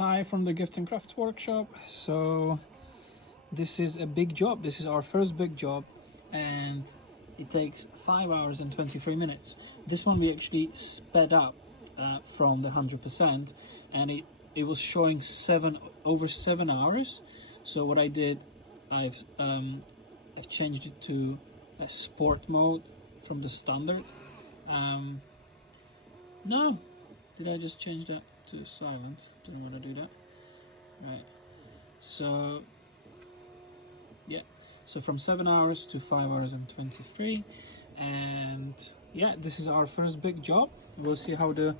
Hi from the Gift and Crafts workshop. So this is a big job. This is our first big job and it takes 5 hours and 23 minutes. This one we actually sped up from the 100% and it was showing over 7 hours. So what I did, I've changed it to a sport mode from the standard. No, did I just change that to silence? Don't want to do that. Right, so yeah, so from 7 hours to 5 hours and 23, and yeah, this is our first big job. We'll see how the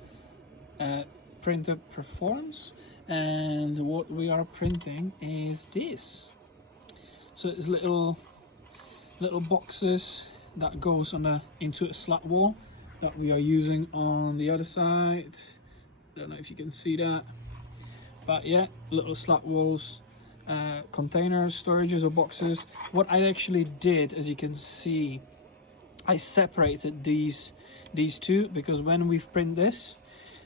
printer performs, and what we are printing is this. So it's little boxes that goes on into a slat wall that we are using on the other side. I don't know if you can see that, but yeah, little slat walls, containers, storages or boxes. What I actually did, as you can see, I separated these two, because when we print this,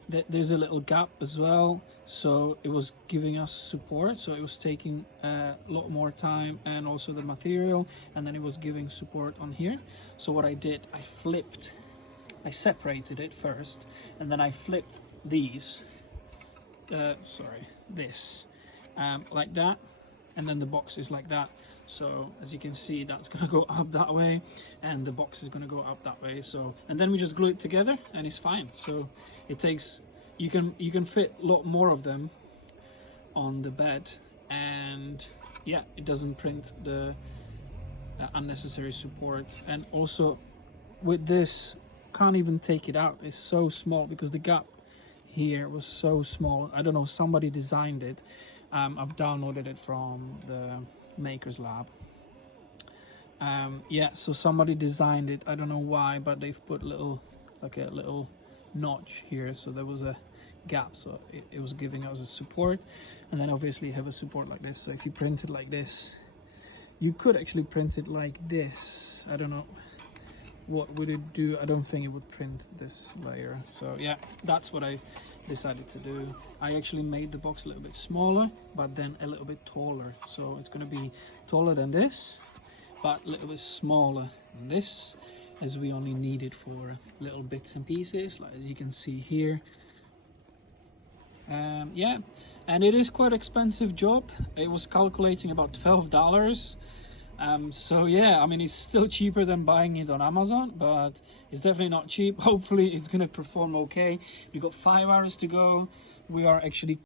there's a little gap as well, so it was giving us support, so it was taking a lot more time and also the material, and then it was giving support on here. So what I did, I separated it first, and then I flipped these this like that, and then the box is like that. So as you can see, that's gonna go up that way and the box is gonna go up that way. So, and then we just glue it together and it's fine. So it takes, you can fit a lot more of them on the bed, and yeah, it doesn't print the unnecessary support. And also with this, can't even take it out, it's so small because the gap here was so small. I don't know, somebody designed it. I've downloaded it from the Makers Lab. Yeah, so somebody designed it. I don't know why, but they've put a little notch here, so there was a gap, so it was giving us a support. And then obviously you have a support like this. So if you print it like this, you could actually print it like this. I don't know, what would it do? I don't think it would print this layer. So yeah, that's what I decided to do. I actually made the box a little bit smaller, but then a little bit taller. So it's going to be taller than this, but a little bit smaller than this, as we only need it for little bits and pieces, like as you can see here. Yeah, and it is quite expensive job. It was calculating about $12. So yeah, I mean, it's still cheaper than buying it on Amazon, but it's definitely not cheap. Hopefully it's gonna perform okay. We've got 5 hours to go. We are actually